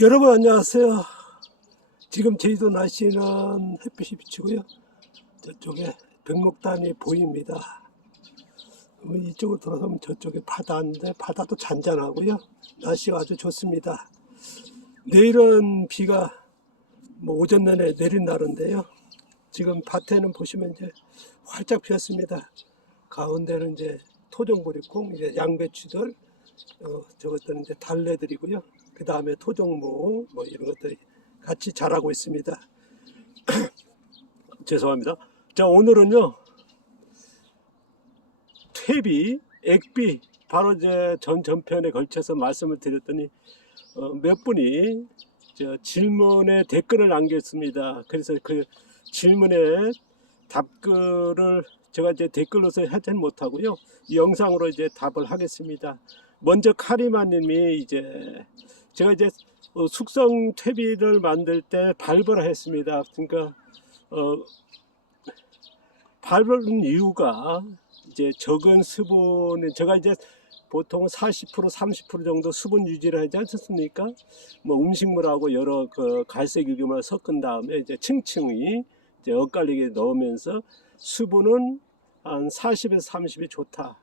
여러분 안녕하세요. 지금 제주도 날씨는 햇빛이 비치고요. 저쪽에 백록단이 보입니다. 이쪽으로 돌아서면 저쪽에 바다인데 바다도 잔잔하고요. 날씨가 아주 좋습니다. 내일은 비가 오전 내내 내린 날인데요. 지금 밭에는 보시면 이제 활짝 피었습니다. 가운데는 이제 토종보리콩, 이제 양배추들, 저것들은 이제 달래들이고요. 그 다음에 토종모 이런 것들이 같이 자라고 있습니다. 죄송합니다. 자, 오늘은요 퇴비, 액비 바로 이제 전편에 걸쳐서 말씀을 드렸더니 몇 분이 질문에 댓글을 남겼습니다. 그래서 그 질문에 답글을 제가 이제 댓글로서 하지는 못하고요, 이 영상으로 이제 답을 하겠습니다. 먼저 카리마님이 제가 숙성 퇴비를 만들 때 발효를 했습니다. 그러니까 발효는 이유가 적은 수분은 제가 보통 40% 30% 정도 수분 유지를 하지 않습니까? 음식물하고 여러 갈색 유기물을 섞은 다음에 층층이 엇갈리게 넣으면서 수분은 한 40에서 30이 좋다.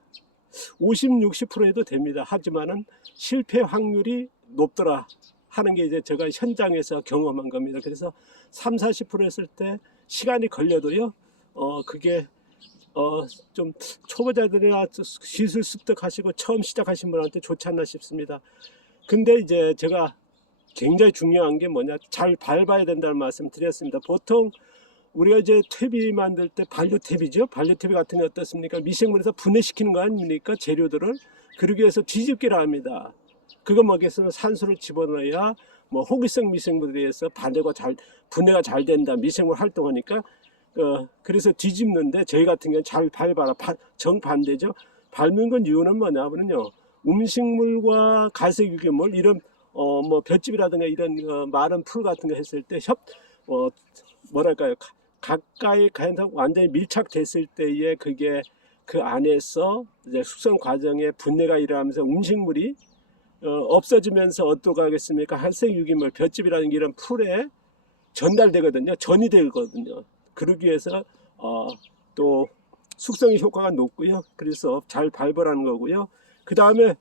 50, 60% 해도 됩니다. 하지만은 실패 확률이 높더라 하는 게 제가 현장에서 경험한 겁니다. 그래서 3, 40% 했을 때 시간이 걸려도요, 그게 좀 초보자들이나 기술 습득하시고 처음 시작하신 분한테 좋지 않나 싶습니다. 근데 제가 굉장히 중요한 게 뭐냐, 잘 밟아야 된다는 말씀 드렸습니다. 보통 우리가 퇴비 만들 때 반려퇴비죠. 반려퇴비 같은 게 어떻습니까? 미생물에서 분해시키는 거 아닙니까? 재료들을. 그러기 위해서 뒤집기를 합니다. 그거 먹였으면 산소를 집어넣어야 호기성 미생물에 의해서 분해가 잘 된다. 미생물 활동하니까. 그래서 뒤집는데 저희 같은 경우는 잘 밟아라. 정반대죠. 밟는 건 이유는 뭐냐면요, 음식물과 갈색 유기물, 이런 볏짚이라든가 이런 마른 풀 같은 거 했을 때 뭐랄까요, 가까이 완전히 밀착됐을 때에 그게 그 안에서 숙성 과정에 분해가 일어나면서 음식물이 없어지면서 어떻게 하겠습니까? 갈색 유기물, 볏짚이라는 게 이런 풀에 전달되거든요. 전이 되거든요. 그러기 위해서 또 숙성의 효과가 높고요. 그래서 잘 밟으라는 거고요. 그 다음에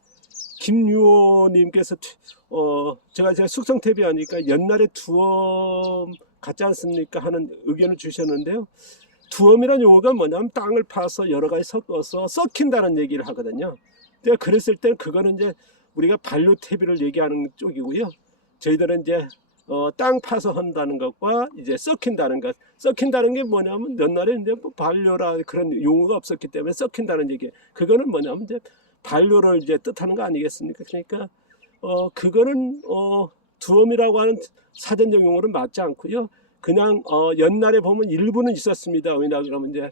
김유호님께서 제가 숙성 퇴비 하니까 옛날에 두엄 같지 않습니까 하는 의견을 주셨는데요. 두엄이라는 용어가 뭐냐면 땅을 파서 여러 가지 섞어서 썩힌다는 얘기를 하거든요. 제가 그랬을 때 그거는 우리가 반려 퇴비를 얘기하는 쪽이고요. 저희들은 땅 파서 한다는 것과 썩힌다는 것. 썩힌다는 게 뭐냐면 옛날에 반려라 그런 용어가 없었기 때문에 썩힌다는 얘기. 그거는 뭐냐면 반려를 뜻하는 거 아니겠습니까? 그러니까 그거는 두엄이라고 하는 사전적 용어는 맞지 않고요. 그냥 옛날에 보면 일부는 있었습니다. 왜냐 그러면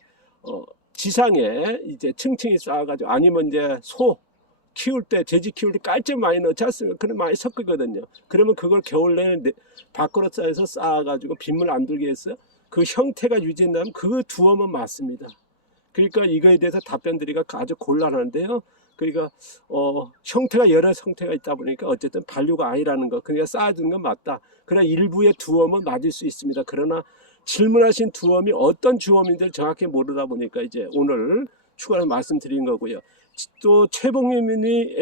지상에 층층이 쌓아가지고, 아니면 소 키울 때, 돼지 키울 때 깔끔 많이 넣지 않습니까? 그럼 많이 섞이거든요. 그러면 그걸 겨울 내내 밖으로 쌓아가지고 빗물 안 들게 해서 그 형태가 유지된다면 그 두엄은 맞습니다. 그러니까 이거에 대해서 답변 드리기가 아주 곤란한데요. 그러니까 형태가 여러 형태가 있다 보니까 어쨌든 반려가 아니라는 거, 그러니까 쌓아두는 건 맞다. 그러나 일부의 두엄은 맞을 수 있습니다. 그러나 질문하신 두엄이 어떤 두엄인지 정확히 모르다 보니까 오늘 추가로 말씀드린 거고요. 또 최봉님이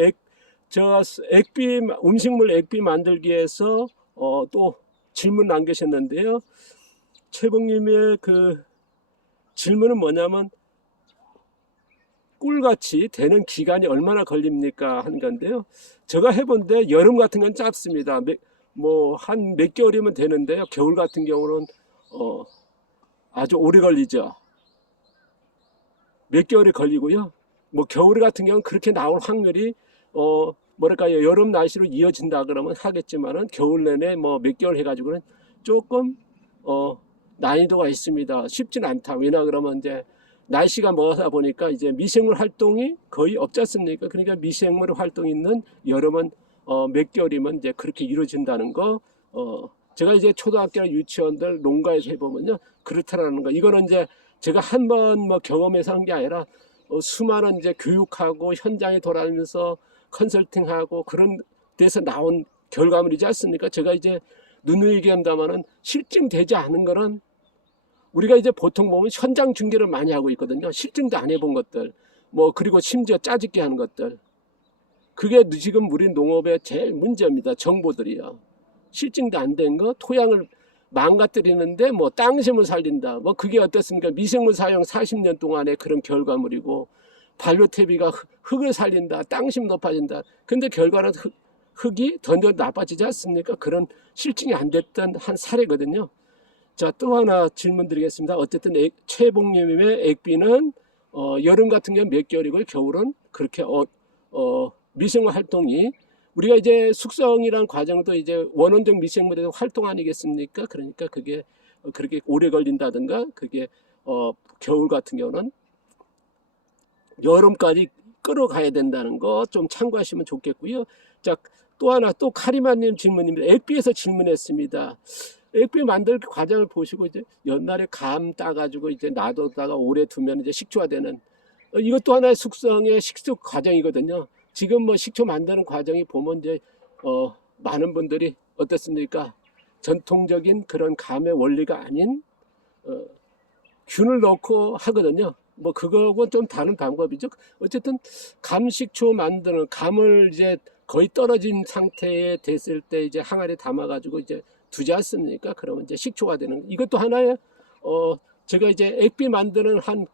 액비, 음식물 액비 만들기 위해서 또 질문 남기셨는데요. 최봉님의 그 질문은 뭐냐면 꿀같이 되는 기간이 얼마나 걸립니까 하는 건데요. 제가 해본데 여름 같은 건 짧습니다. 한 몇 개월이면 되는데요. 겨울 같은 경우는 아주 오래 걸리죠. 몇 개월이 걸리고요. 겨울 같은 경우는 그렇게 나올 확률이 뭐랄까요, 여름 날씨로 이어진다 그러면 하겠지만은 겨울 내내 몇 개월 해가지고는 조금 난이도가 있습니다. 쉽지는 않다. 왜냐 그러면 날씨가 뭐하다 보니까 미생물 활동이 거의 없지 않습니까? 그러니까 미생물 활동 있는 여름은 몇 개월이면 그렇게 이루어진다는 거. 제가 초등학교 유치원들 농가에서 해보면요, 그렇다라는 거. 이거는 제가 한 번 경험해서 한 게 아니라 수많은 교육하고 현장에 돌아다니면서 컨설팅하고 그런 데서 나온 결과물이지 않습니까? 제가 이제 누누이 얘기합니다마는 실증되지 않은 거는 우리가 이제 보통 보면 현장 중계를 많이 하고 있거든요. 실증도 안 해본 것들, 뭐 그리고 심지어 짜집기 하는 것들. 그게 지금 우리 농업의 제일 문제입니다. 정보들이요. 실증도 안 된 거, 토양을 망가뜨리는데 뭐 땅심을 살린다. 뭐 그게 어떻습니까? 미생물 사용 40년 동안의 그런 결과물이고, 발효태비가 흙을 살린다. 땅심 높아진다. 근데 결과는 흙이 더 나빠지지 않습니까? 그런 실증이 안 됐던 한 사례거든요. 자, 또 하나 질문 드리겠습니다. 어쨌든 최봉님의 액비는 여름 같은 경우는 몇 개월이고요. 겨울은 그렇게 미생물 활동이 우리가 이제 숙성이란 과정도 이제 원원적 미생물에 대한 활동 아니겠습니까? 그러니까 그게 그렇게 오래 걸린다든가 그게 겨울 같은 경우는 여름까지 끌어가야 된다는 거 좀 참고하시면 좋겠고요. 자, 또 하나 또 카리마님 질문입니다. 액비에서 질문했습니다. 액비 만들 과정을 보시고 이제 옛날에 감 따가지고 이제 놔뒀다가 오래 두면 이제 식초화되는 이것도 하나의 숙성의 식초 과정이거든요. 지금 뭐 식초 만드는 과정이 보면 이제 많은 분들이 어떻습니까? 전통적인 그런 감의 원리가 아닌 균을 넣고 하거든요. 뭐 그거하고는 좀 다른 방법이죠. 어쨌든 감식초 만드는 감을 이제 거의 떨어진 상태에 됐을 때 이제 항아리에 담아가지고 이제 두지 않습니까? 그러면 이제 식초가 되는 이것도 하나의 제가 이제 액비 만드는 한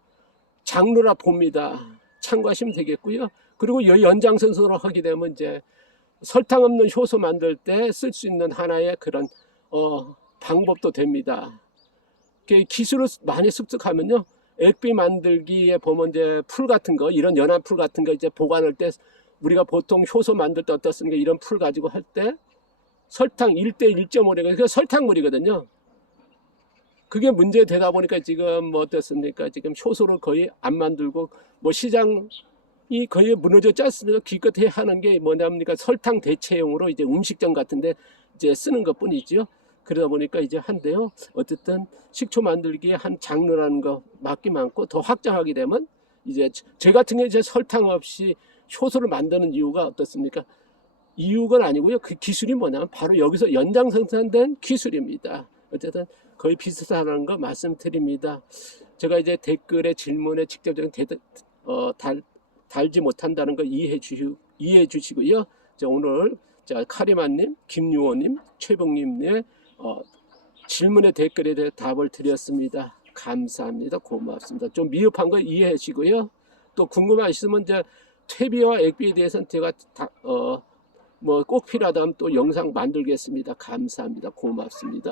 장르라 봅니다. 참고하시면 되겠고요. 그리고 연장선상으로 하게 되면 이제 설탕 없는 효소 만들 때 쓸 수 있는 하나의 그런 방법도 됩니다. 기술을 많이 습득하면요, 액비 만들기에 보면 이제 풀 같은 거, 이런 연한 풀 같은 거 이제 보관할 때 우리가 보통 효소 만들 때 어떻습니까? 이런 풀 가지고 할 때 설탕 1대 1.5래 그게 설탕물이거든요. 그게 문제 되다 보니까 지금 뭐 어떻습니까? 지금 효소를 거의 안 만들고 뭐 시장이 거의 무너졌지 않습니까? 기껏해 하는 게 뭐냐입니까? 설탕 대체용으로 이제 음식점 같은데 이제 쓰는 것 뿐이죠. 그러다 보니까 이제 한데요. 어쨌든 식초 만들기에 한 장르라는 거 맞기 많고 더 확장하게 되면 이제 제 같은 경우에 이제 설탕 없이 효소를 만드는 이유가 어떻습니까? 이유가 아니고요. 그 기술이 뭐냐면 바로 여기서 연장 생산된 기술입니다. 어쨌든 거의 비슷하다는 거 말씀드립니다. 제가 이제 댓글에 질문에 직접적인 달지 못한다는 거 이해해 주시고요. 자, 오늘 카리마님, 김유호님, 최봉님의 질문의 댓글에 대해 답을 드렸습니다. 감사합니다. 고맙습니다. 좀 미흡한 거 이해해 주시고요. 또 궁금하시면 이제 퇴비와 액비에 대해서는 제가 뭐 꼭 필요하다면 또 영상 만들겠습니다. 감사합니다. 고맙습니다.